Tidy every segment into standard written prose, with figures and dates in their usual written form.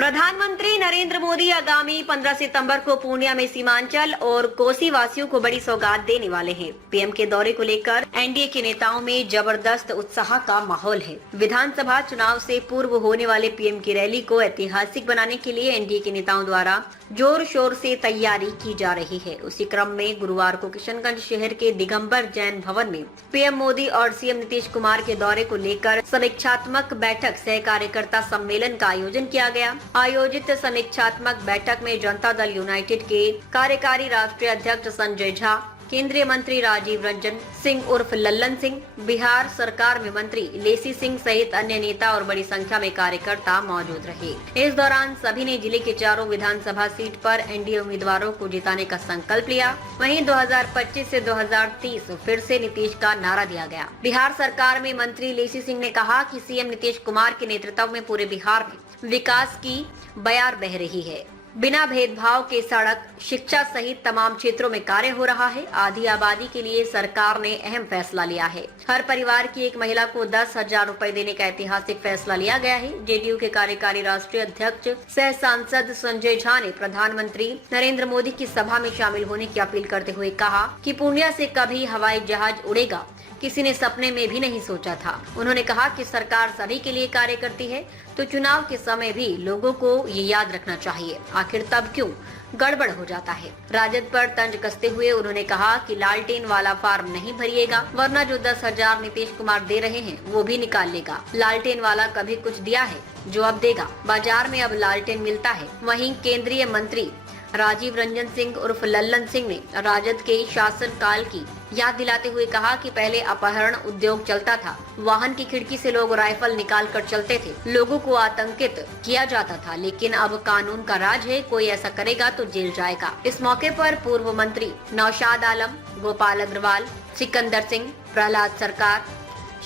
प्रधानमंत्री नरेंद्र मोदी आगामी 15 सितंबर को पूर्णिया में सीमांचल और कोसी वासियों को बड़ी सौगात देने वाले हैं। पीएम के दौरे को लेकर एनडीए के नेताओं में जबरदस्त उत्साह का माहौल है। विधानसभा चुनाव से पूर्व होने वाले पीएम की रैली को ऐतिहासिक बनाने के लिए एनडीए के नेताओं द्वारा जोर शोर से तैयारी की जा रही है। उसी क्रम में गुरुवार को किशनगंज शहर के दिगंबर जैन भवन में पीएम मोदी और सीएम नीतीश कुमार के दौरे को लेकर समीक्षात्मक बैठक सह कार्यकर्ता सम्मेलन का आयोजन किया गया। आयोजित समीक्षात्मक बैठक में जनता दल यूनाइटेड के कार्यकारी राष्ट्रीय अध्यक्ष संजय झा, केंद्रीय मंत्री राजीव रंजन सिंह उर्फ लल्लन सिंह, बिहार सरकार में मंत्री लेसी सिंह सहित अन्य नेता और बड़ी संख्या में कार्यकर्ता मौजूद रहे। इस दौरान सभी ने जिले के चारों विधानसभा सीट पर एनडीए उम्मीदवारों को जिताने का संकल्प लिया। वहीं 2025 से 2030 फिर से नीतीश का नारा दिया गया। बिहार सरकार में मंत्री लेसी सिंह ने कहा कि सीएम नीतीश कुमार के नेतृत्व में पूरे बिहार में विकास की बयार बह रही है। बिना भेदभाव के सड़क, शिक्षा सहित तमाम क्षेत्रों में कार्य हो रहा है। आधी आबादी के लिए सरकार ने अहम फैसला लिया है। हर परिवार की एक महिला को 10,000 रुपए देने का ऐतिहासिक फैसला लिया गया है। जेडीयू के कार्यकारी राष्ट्रीय अध्यक्ष सह सांसद संजय झा ने प्रधानमंत्री नरेंद्र मोदी की सभा में शामिल होने की अपील करते हुए कहा कि पूर्णिया से कभी हवाई जहाज उड़ेगा, किसी ने सपने में भी नहीं सोचा था। उन्होंने कहा कि सरकार सभी के लिए कार्य करती है, तो चुनाव के समय भी लोगों को ये याद रखना चाहिए, आखिर तब क्यों गड़बड़ हो जाता है। राजद पर तंज कसते हुए उन्होंने कहा कि लालटेन वाला फार्म नहीं भरिएगा, वरना जो 10,000 नीतीश कुमार दे रहे हैं वो भी निकाल लेगा। लालटेन वाला कभी कुछ दिया है जो अब देगा। बाजार में अब लालटेन मिलता है। वहीं केंद्रीय मंत्री राजीव रंजन सिंह उर्फ लल्लन सिंह ने राजद के शासन काल की याद दिलाते हुए कहा कि पहले अपहरण उद्योग चलता था। वाहन की खिड़की से लोग राइफल निकाल कर चलते थे, लोगों को आतंकित किया जाता था, लेकिन अब कानून का राज है, कोई ऐसा करेगा तो जेल जाएगा। इस मौके पर पूर्व मंत्री नौशाद आलम, गोपाल अग्रवाल, सिकंदर सिंह, प्रहलाद सरकार,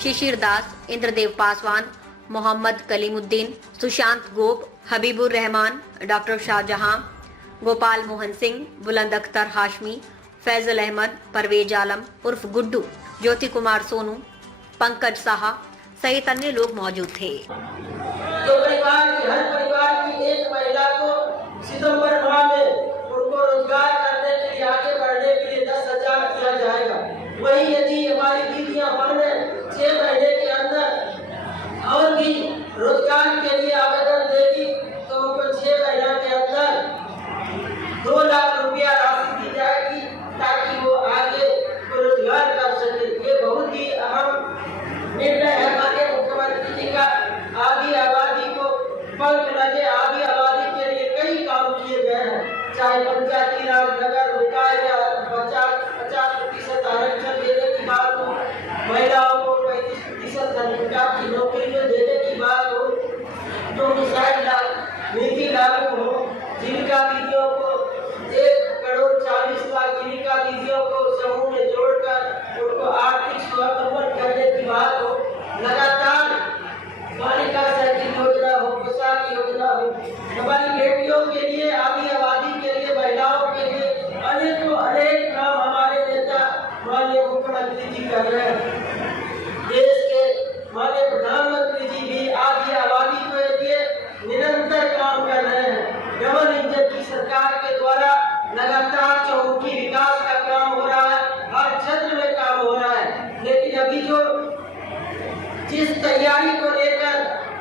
शिशिर दास, इंद्रदेव पासवान, मोहम्मद कलीमुद्दीन, सुशांत गोप, हबीबुर रहमान, डॉक्टर शाहजहां, गोपाल मोहन सिंह, बुलंद अख्तर हाशमी, फैजल अहमद, परवेज आलम उर्फ गुड्डू, ज्योति कुमार सोनू, पंकज साहा सहित अन्य लोग मौजूद थे। तो हर परिवार की एक महिला को सितंबर माह में उनको रोजगार करने के लिए, आगे बढ़ने के लिए 10,000 दिया जाएगा। वही यदि हमारी दीदियां बहनें 6 महीने के अंदर और भी रोजगार के लिए आवेदन देगी तो उनको 6 महीने के अंदर 2 लाख रुपया राशि दी जाएगी, ताकि वो आगे रोजगार कर सके। ये बहुत ही अहम निर्णय है हमारे मुख्यमंत्री जी का। आधी आबादी को पंख लगे, आधी आबादी के लिए कई काम किए गए हैं, चाहे पंचायती राज, नगर निकाय या 50% आरक्षण देने की बात हो, महिलाओं को 35% सरकार की नौकरी में देने की बात हो, तो मिसाइल नीति लागू हो, जिनका दीदियों को 1,40,00,000 जीविका दीदियों को समूह में जोड़कर उनको आर्थिक स्वावलंबन करने की बात हो, लगातार बालिका साइकिल योजना हो, पोशाक योजना हो, हमारी बेटियों के लिए, आधी आबादी के लिए, महिलाओं के लिए अनेक काम हमारे नेता माननीय मुख्यमंत्री जी कर रहे हैं। देश के माननीय प्रधानमंत्री जी भी आधी आबादी के लिए निरंतर काम कर रहे हैं। डबल इंजन की सरकार के द्वारा लगातार चौमुखी विकास का काम हो रहा है, हर क्षेत्र में काम हो रहा है। लेकिन अभी जो जिस तैयारी को लेकर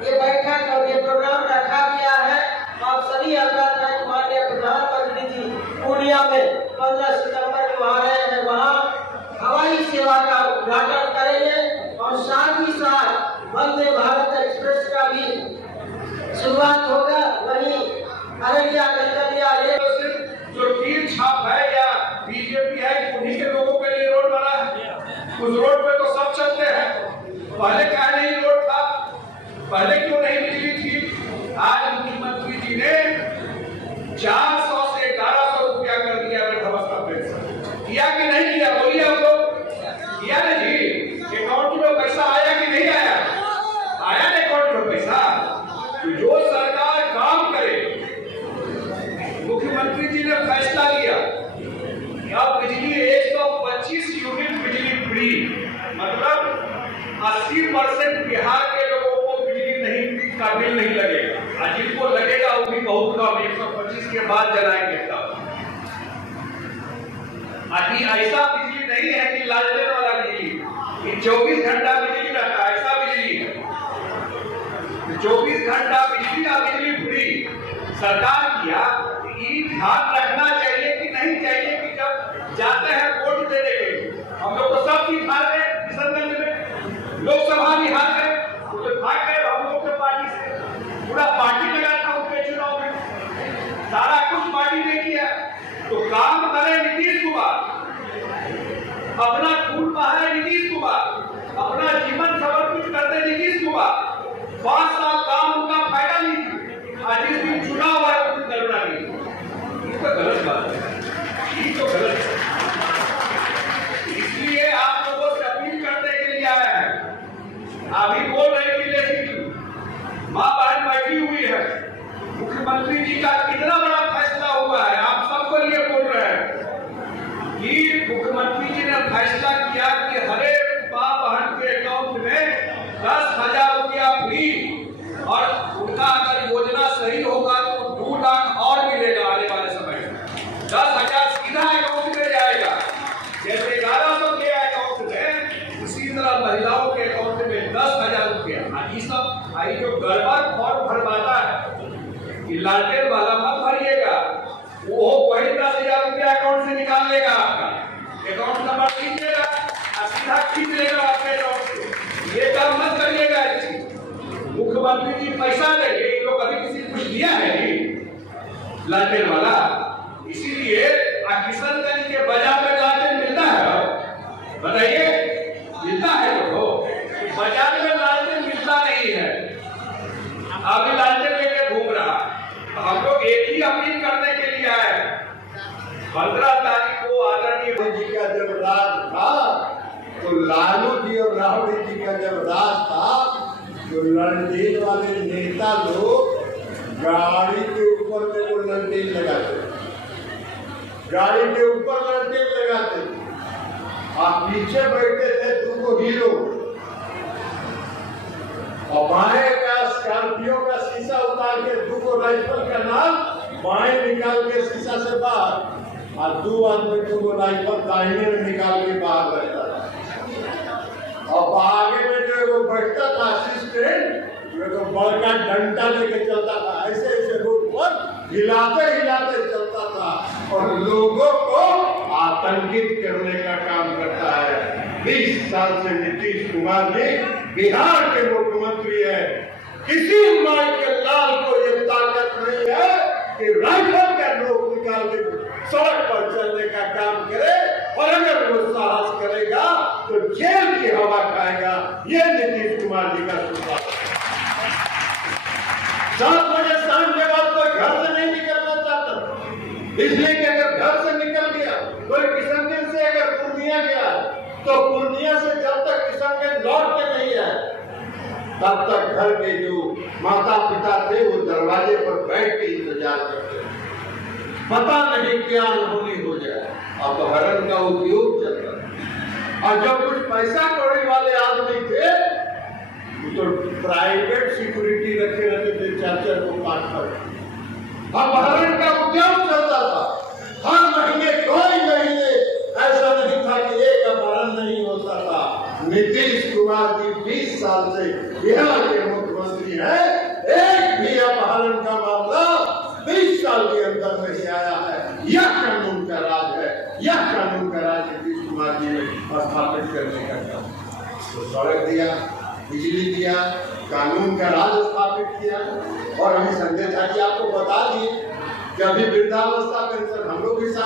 ये बैठक और ये प्रोग्राम रखा गया है, आप सभी अवगत हैं। माननीय प्रधानमंत्री जी पूर्णिया में 15 सितंबर को आ रहे हैं, वहाँ हवाई सेवा का उद्घाटन करेंगे और साथ ही साथ वंदे भारत एक्सप्रेस का भी शुरुआत होगा। वहीं अररिया जो तीर छाप है या बीजेपी है, उन्हीं के लोगों के लिए रोड बना है। उस रोड पे तो सब चलते हैं। पहले क्या नहीं रोड था, पहले क्यों नहीं बिजली थी? आज मुख्यमंत्री जी ने 400 से 1,100 रुपया कर दिया वृद्धावस्था पेंशन। किया कि नहीं किया? बोलिए हम लोग, किया ना जी? अकाउंट में पैसा आया कि नहीं आया? आया ना अकाउंट में पैसा? जो सरकार काम करे, मुख्यमंत्री जी ने फैसला लिया कि अब बिजली 125 यूनिट बिजली फ्री, मतलब 80% बिहार के लोगों को बिजली नहीं का बिल नहीं लगेगा, जिनको लगेगा इसके बाद जलाएंगे तब। अभी ऐसा बिजली नहीं है कि लालटेन वाला बिजली, ये 24 घंटा बिजली रहता है, ऐसा बिजली है। 24 घंटा बिजली और बिजली फ्री सरकार किया। ये ध्यान रखना चाहिए कि नहीं चाहिए कि जब जाते हैं वोट देने के लिए, हम लोग तो सब चीज हार गए किशनगंज में, लोकसभा भी हार गए, तो भाग गए हम लोग के पार्टी से, पूरा पार्टी लगा था उनके चुनाव में, सारा कुछ पार्टी ने किया। तो काम करे नीतीश कुमार, अपना खून बहाए नीतीश कुमार, अपना जीवन समर्पित करते नीतीश कुमार, 5 साल काम उनका फायदा नहीं किया, आज इस दिन चुनाव है तो करुणा नहीं। ये तो गलत बात है, ये तो गलत है। इसलिए आप लोगों से अपील करने के लिए आया है। अभी बोल रही थी लेकिन माँ बहन बैठी हुई है, मुख्यमंत्री जी का कितना बड़ा फैसला हुआ है, आप सबको लिए बोल रहे हैं कि मुख्यमंत्री जी ने फैसला किया कि हर एक माँ बहन के अकाउंट में 10,000 रुपया फ्री, और उनका अगर योजना सही होगा तो 2 लाख और मिलेगा आने वाले समय में। 10,000 सीधा अकाउंट में जाएगा, जैसे 1100 के अकाउंट में, उसी तरह महिलाओं के अकाउंट में 10,000 रुपया। ये सब आई जो गड़बड़ फॉर्म भरवाता है कि लालटेन वाला मत भरिएगा, वो वही 10,000 रुपया अकाउंट से निकाल लेगा, आपका अकाउंट नंबर खींचेगा और सीधा खींच लेगा आपके अकाउंट से। ये काम मत करिएगा। मुख्यमंत्री जी पैसा देंगे, ये लोग अभी किसी को दिया है नहीं लालटेन वाला, इसीलिए किशनगंज के बाजार में लालटेन मिलता है, बताइए मिलता है लोगों? बाजार में लालटेन मिलता नहीं है, अभी लालटेन लेके घूम रहा। हम लोग एक ही अपील करने के लिए आए, 15 तारीख को आदरणीय जी का जब राज था, तो लालू जी और राहुल जी का जब राज था, तो ललटेन वाले नेता लोग गाड़ी के ऊपर में वो ललटेन लगाते, गाड़ी के ऊपर ललटेन लगाते, और पीछे बैठे थे 2 हीरो, और बाएं का स्कॉर्पियो का शीशा उतार के 2 राइफल का नाम बाएं निकाल के शीशा से बाहर, और 2 आदमी 2 राइफल दाहिने में निकाल के बाहर रहता था। और आगे में जो वो बैठता था असिस्टेंट, जो बड़का डंडा लेके चलता था, ऐसे ऐसे रोड पर हिलाते हिलाते चलता था, और लोगों को आतंकित करने का काम करता है। 20 साल से नीतीश कुमार जी बिहार के मुख्यमंत्री है, किसी माई के लाल को ये ताकत नहीं है कि राइफल का नोक निकाल के सड़क पर चलने का काम करे, और अगर वो साहस करेगा तो जेल की हवा खाएगा। ये नीतीश कुमार जी का सुझाव। 7 बजे शाम के बाद कोई घर से नहीं निकलना चाहता, इसलिए कि अगर घर से निकल गया, कोई किशनगंज से अगर पूर्णिया गया, तो पूर्णिया से जब तक किशनगंज लौट के नहीं आए, तब तक घर के जो माता पिता थे वो दरवाजे पर बैठ के इंतजार करते, पता नहीं क्या अनहोनी हो जाए। अपहरण का उपयोग चल रहा है, और जब कुछ पैसा कौड़ी वाले आदमी थे तो प्राइवेट सिक्योरिटी रखे रहते थे, 4-4 को 5-5। अपहरण का उद्योग चलता था, हर महीने कोई महीने ऐसा नहीं था कि एक अपहरण नहीं होता था। नीतीश कुमार जी 20 साल से बिहार के मुख्यमंत्री हैं, एक भी अपहरण का मामला 20 साल के अंदर नहीं आया है। यह कानून का राज है, यह कानून का राज नीतीश कुमार जी ने स्थापित करने का काम। तो सड़क दिया, बिजली दिया, कानून का राज स्थापित किया। और अभी संजय झा जी आपको बता दिए कि अभी वृद्धावस्था पेंशन हम लोग भी